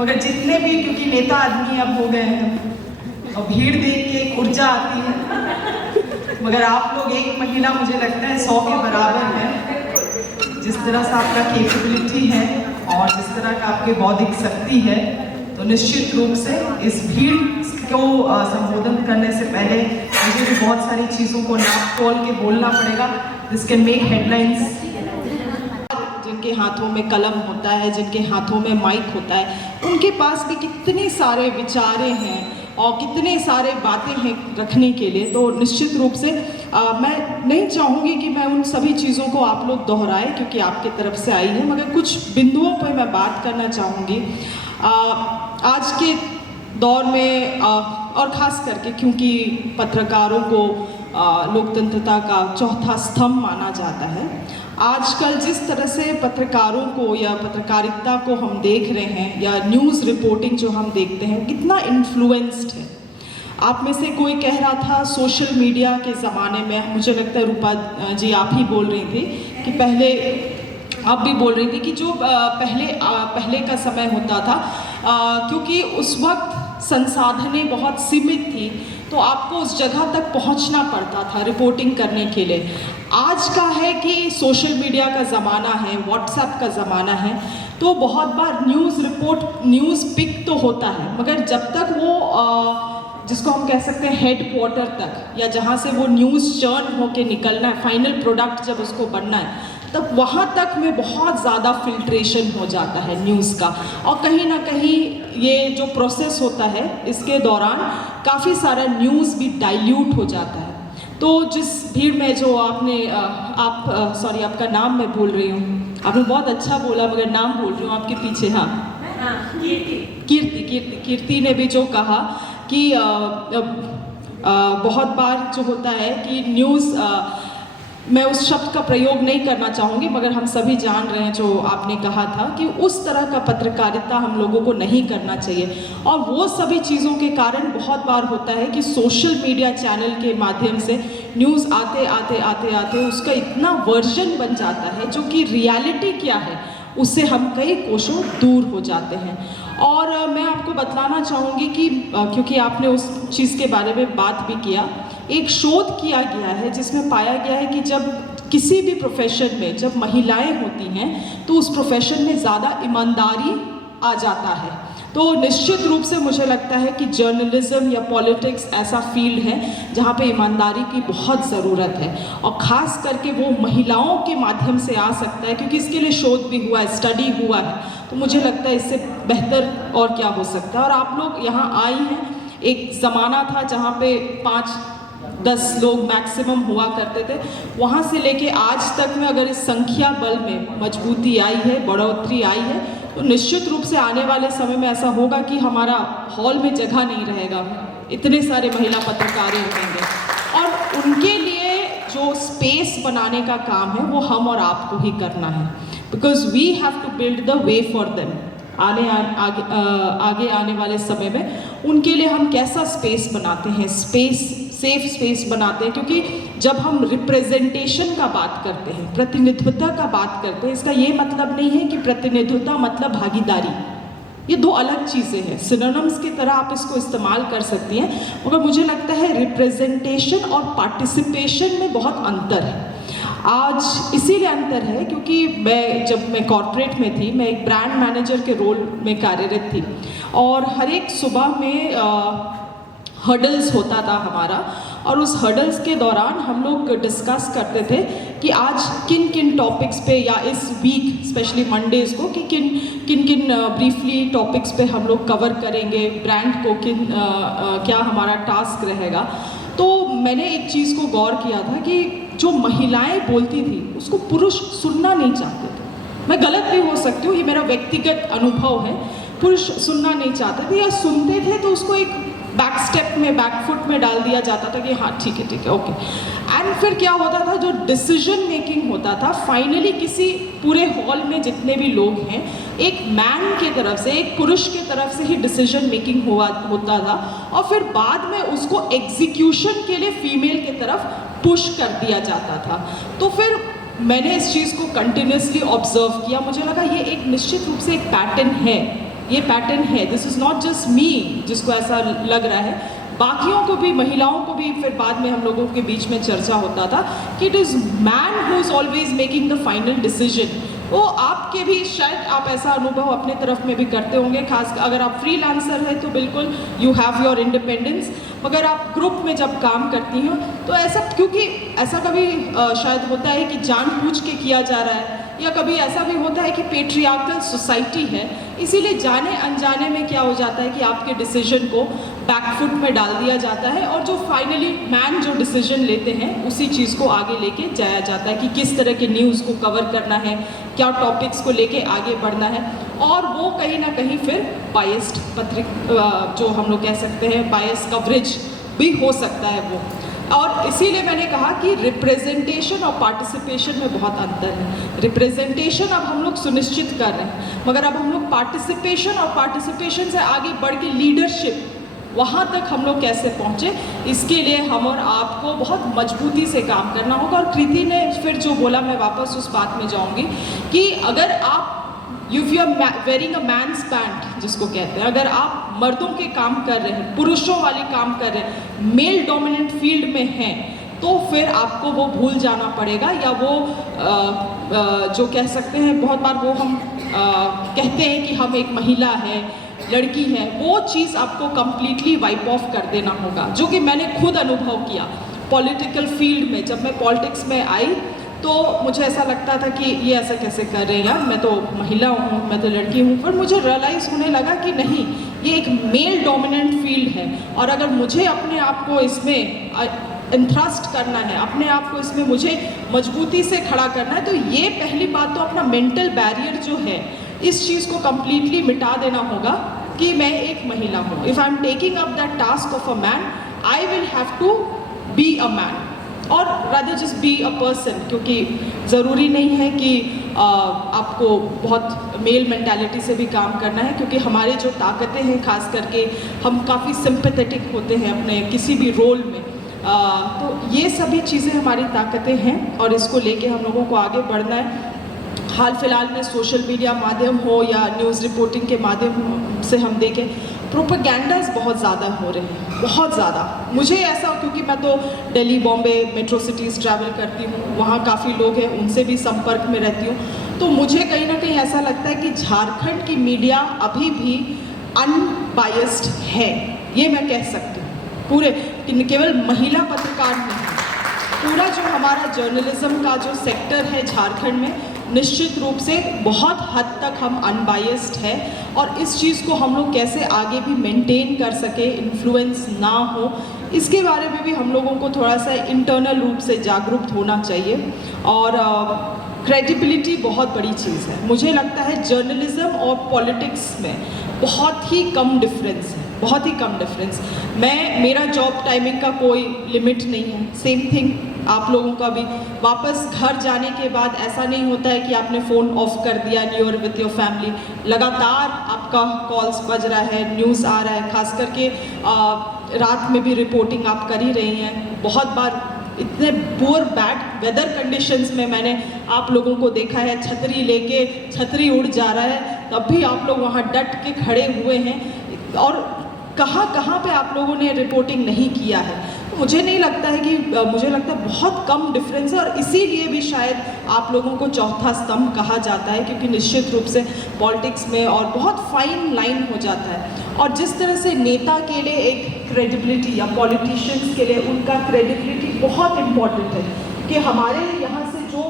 मगर जितने भी, क्योंकि नेता आदमी अब हो गए हैं और भीड़ देख के एक ऊर्जा आती है, मगर आप लोग एक महिला मुझे लगता है 100 के बराबर है। जिस तरह से आपका कैपेबिलिटी है और जिस तरह का आपके बौद्धिक शक्ति है, तो निश्चित रूप से इस भीड़ को संबोधन करने से पहले मुझे भी बहुत सारी चीज़ों को नाप तोल के बोलना पड़ेगा। This can make headlines. जिनके हाथों में कलम होता है, जिनके हाथों में माइक होता है, उनके पास भी कितने सारे विचारे हैं और कितने सारे बातें हैं रखने के लिए। तो निश्चित रूप से मैं नहीं चाहूँगी कि मैं उन सभी चीज़ों को आप लोग दोहराएं, क्योंकि आपकी तरफ से आई है, मगर कुछ बिंदुओं पर मैं बात करना चाहूँगी। आज के दौर में और ख़ास करके क्योंकि पत्रकारों को लोकतंत्रता का चौथा स्तंभ माना जाता है, आजकल जिस तरह से पत्रकारों को या पत्रकारिता को हम देख रहे हैं या न्यूज़ रिपोर्टिंग जो हम देखते हैं, कितना इन्फ्लुएंस्ड है। आप में से कोई कह रहा था सोशल मीडिया के ज़माने में, मुझे लगता है रूपा जी आप ही बोल रही थी कि पहले, आप भी बोल रही थी कि जो पहले का समय होता था, क्योंकि उस वक्त संसाधनें बहुत सीमित थी, तो आपको उस जगह तक पहुंचना पड़ता था रिपोर्टिंग करने के लिए। आज का है कि सोशल मीडिया का ज़माना है, व्हाट्सएप का ज़माना है, तो बहुत बार न्यूज़ पिक तो होता है, मगर जब तक वो जिसको हम कह सकते हैं हेड क्वार्टर तक, या जहाँ से वो न्यूज़ चर्न होके निकलना है, फाइनल प्रोडक्ट जब उसको बनना है, तब वहाँ तक में बहुत ज़्यादा फिल्ट्रेशन हो जाता है न्यूज़ का। और कहीं ना कहीं ये जो प्रोसेस होता है, इसके दौरान काफ़ी सारा न्यूज़ भी डाइल्यूट हो जाता है। तो जिस भीड़ में जो सॉरी आपका नाम मैं भूल रही हूँ, आपने बहुत अच्छा बोला मगर नाम भूल रही हूँ आपके पीछे। हाँ, कीर्ति ने भी जो कहा कि बहुत बार जो होता है कि न्यूज़, मैं उस शब्द का प्रयोग नहीं करना चाहूँगी, मगर हम सभी जान रहे हैं जो आपने कहा था कि उस तरह का पत्रकारिता हम लोगों को नहीं करना चाहिए। और वो सभी चीज़ों के कारण बहुत बार होता है कि सोशल मीडिया चैनल के माध्यम से न्यूज़ आते उसका इतना वर्जन बन जाता है जो कि रियलिटी क्या है उससे हम कई कोसों दूर हो जाते हैं। और मैं आपको बतलाना चाहूँगी कि क्योंकि आपने उस चीज़ के बारे में बात भी किया, एक शोध किया गया है जिसमें पाया गया है कि जब किसी भी प्रोफेशन में जब महिलाएं होती हैं तो उस प्रोफेशन में ज़्यादा ईमानदारी आ जाता है। तो निश्चित रूप से मुझे लगता है कि जर्नलिज्म या पॉलिटिक्स ऐसा फील्ड है जहाँ पे ईमानदारी की बहुत ज़रूरत है, और ख़ास करके वो महिलाओं के माध्यम से आ सकता है, क्योंकि इसके लिए शोध भी हुआ है, स्टडी हुआ है। तो मुझे लगता है इससे बेहतर और क्या हो सकता है। और आप लोग यहाँ आई हैं, एक ज़माना था जहाँ पे 5-10 लोग मैक्सिमम हुआ करते थे, वहाँ से लेके आज तक में अगर इस संख्या बल में मजबूती आई है, बढ़ोतरी आई है, तो निश्चित रूप से आने वाले समय में ऐसा होगा कि हमारा हॉल में जगह नहीं रहेगा, इतने सारे महिला पत्रकार होंगे। और उनके लिए जो स्पेस बनाने का काम है वो हम और आपको ही करना है, because we have to build the way for them. आगे आने वाले समय में उनके लिए हम कैसा स्पेस बनाते हैं, सेफ स्पेस बनाते हैं। क्योंकि जब हम रिप्रेजेंटेशन का बात करते हैं, प्रतिनिधित्व का बात करते हैं, इसका ये मतलब नहीं है कि प्रतिनिधित्व मतलब भागीदारी, ये दो अलग चीज़ें हैं। सिनोनिम्स की तरह आप इसको इस्तेमाल कर सकती हैं, मगर मुझे लगता है रिप्रेजेंटेशन और पार्टिसिपेशन में बहुत अंतर है। आज इसीलिए अंतर है क्योंकि जब मैं कॉर्पोरेट में थी, मैं एक ब्रांड मैनेजर के रोल में कार्यरत थी, और हर एक सुबह में हर्डल्स होता था हमारा, और उस हर्डल्स के दौरान हम लोग डिस्कस करते थे कि आज किन किन टॉपिक्स पे, या इस वीक स्पेशली मंडेज़ को, कि किन किन ब्रीफली टॉपिक्स पे हम लोग कवर करेंगे, ब्रांड को क्या हमारा टास्क रहेगा। तो मैंने एक चीज़ को गौर किया था कि जो महिलाएं बोलती थी उसको पुरुष सुनना नहीं चाहते थे। मैं गलत भी हो सकती हूँ, ये मेरा व्यक्तिगत अनुभव है। पुरुष सुनना नहीं चाहते थे, या सुनते थे तो उसको एक बैक स्टेप में, बैक फुट में डाल दिया जाता था कि हाँ ठीक है ओके। एंड फिर क्या होता था, जो डिसीजन मेकिंग होता था फाइनली किसी पूरे हॉल में जितने भी लोग हैं, एक मैन के तरफ से, एक पुरुष के तरफ से ही डिसीजन मेकिंग होता था, और फिर बाद में उसको एग्जीक्यूशन के लिए फीमेल की तरफ पुश कर दिया जाता था। तो फिर मैंने इस चीज़ को कंटिन्यूसली ऑब्जर्व किया, मुझे लगा ये एक निश्चित रूप से एक पैटर्न है ये पैटर्न है, दिस इज़ नॉट जस्ट मी जिसको ऐसा लग रहा है, बाकियों को भी, महिलाओं को भी फिर बाद में हम लोगों के बीच में चर्चा होता था कि it is man who is always making the final decision. वो आपके भी शायद आप ऐसा अनुभव अपने तरफ में भी करते होंगे, खास अगर आप फ्रीलांसर हैं तो बिल्कुल यू हैव योर इंडिपेंडेंस, मगर आप ग्रुप में जब काम करती हो तो ऐसा, क्योंकि ऐसा कभी शायद होता है कि जानबूझ के किया जा रहा है, या कभी ऐसा भी होता है कि पेट्रियार्कल सोसाइटी है, इसीलिए जाने अनजाने में क्या हो जाता है कि आपके डिसीजन को बैकफुट में डाल दिया जाता है, और जो फाइनली मैन जो डिसीजन लेते हैं उसी चीज़ को आगे लेके जाया जाता है कि किस तरह के न्यूज़ को कवर करना है, क्या टॉपिक्स को लेके आगे बढ़ना है, और वो कहीं ना कहीं फिर बायस्ड जो हम लोग कह सकते हैं बायस कवरेज भी हो सकता है वो। और इसीलिए मैंने कहा कि रिप्रेजेंटेशन और पार्टिसिपेशन में बहुत अंतर है। रिप्रेजेंटेशन अब हम लोग सुनिश्चित कर रहे हैं, मगर अब हम लोग पार्टिसिपेशन, और पार्टिसिपेशन से आगे बढ़ के लीडरशिप, वहाँ तक हम लोग कैसे पहुँचे, इसके लिए हम और आपको बहुत मजबूती से काम करना होगा। और कृति ने फिर जो बोला, मैं वापस उस बात में जाऊँगी कि अगर आप if you are wearing a men's pant जिसको कहते हैं, अगर आप मर्दों के काम कर रहे हैं, पुरुषों वाले काम कर रहे हैं, मेल डोमिनेंट फील्ड में हैं, तो फिर आपको वो भूल जाना पड़ेगा, या वो जो कह सकते हैं बहुत बार वो हम कहते हैं कि हम एक महिला है, लड़की है, वो चीज़ आपको कम्प्लीटली वाइप ऑफ कर देना होगा, जो कि मैंने खुद अनुभव किया पॉलिटिकल फील्ड में। जब मैं पॉलिटिक्स में आई तो मुझे ऐसा लगता था कि ये ऐसा कैसे कर रहे हैं यार, मैं तो महिला हूँ, मैं तो लड़की हूँ, पर मुझे रियलाइज़ होने लगा कि नहीं, ये एक मेल डोमिनेंट फील्ड है, और अगर मुझे अपने आप को इसमें इंथ्रस्ट करना है, अपने आप को इसमें मुझे मजबूती से खड़ा करना है, तो ये पहली बात तो अपना मेंटल बैरियर जो है, इस चीज़ को कम्प्लीटली मिटा देना होगा कि मैं एक महिला हूँ। If I am taking up that task of a man, I will have to be a man, और rather just be a person, क्योंकि ज़रूरी नहीं है कि आपको बहुत मेल मेंटालिटी से भी काम करना है, क्योंकि हमारी जो ताकतें हैं, खास करके हम काफ़ी सिंपैथेटिक होते हैं अपने किसी भी रोल में, तो ये सभी चीज़ें हमारी ताकतें हैं, और इसको लेके हम लोगों को आगे बढ़ना है। हाल फिलहाल में सोशल मीडिया माध्यम हो या न्यूज़ रिपोर्टिंग के माध्यम से हम देखें, प्रोपेगेंडास बहुत ज़्यादा हो रहे हैं, बहुत ज़्यादा। मुझे ऐसा, क्योंकि मैं तो Delhi, Bombay, metro cities travel करती हूँ, वहाँ काफ़ी लोग हैं, उनसे भी संपर्क में रहती हूँ, तो मुझे कहीं ना कहीं ऐसा लगता है कि झारखंड की मीडिया अभी भी अनबायस्ड है, ये मैं कह सकती हूँ। पूरे केवल महिला पत्रकार नहीं, पूरा जो हमारा जर्नलिज्म का जो सेक्टर है झारखंड में, निश्चित रूप से बहुत हद तक हम अनबायस्ड है, और इस चीज़ को हम लोग कैसे आगे भी मेंटेन कर सके, इन्फ्लुएंस ना हो, इसके बारे में भी हम लोगों को थोड़ा सा इंटरनल रूप से जागरूक होना चाहिए। और क्रेडिबिलिटी बहुत बड़ी चीज़ है। मुझे लगता है जर्नलिज्म और पॉलिटिक्स में बहुत ही कम डिफरेंस है, बहुत ही कम डिफरेंस। मेरा जॉब टाइमिंग का कोई लिमिट नहीं है, सेम थिंग आप लोगों का भी। वापस घर जाने के बाद ऐसा नहीं होता है कि आपने फ़ोन ऑफ कर दिया, you are with your family, लगातार आपका कॉल्स बज रहा है, न्यूज़ आ रहा है, खास करके रात में भी रिपोर्टिंग आप कर ही रही हैं। बहुत बार इतने पुअर बैड वेदर कंडीशंस में मैंने आप लोगों को देखा है, छतरी लेके छतरी उड़ जा रहा है, तब भी आप लोग वहाँ डट के खड़े हुए हैं, और कहाँ पे आप लोगों ने रिपोर्टिंग नहीं किया है। मुझे नहीं लगता है कि मुझे लगता है बहुत कम डिफरेंस है, और इसीलिए भी शायद आप लोगों को चौथा स्तंभ कहा जाता है, क्योंकि निश्चित रूप से पॉलिटिक्स में और बहुत फाइन लाइन हो जाता है। और जिस तरह से नेता के लिए एक क्रेडिबिलिटी, या पॉलिटिशियंस के लिए उनका क्रेडिबिलिटी बहुत इम्पॉर्टेंट है, कि हमारे यहाँ से जो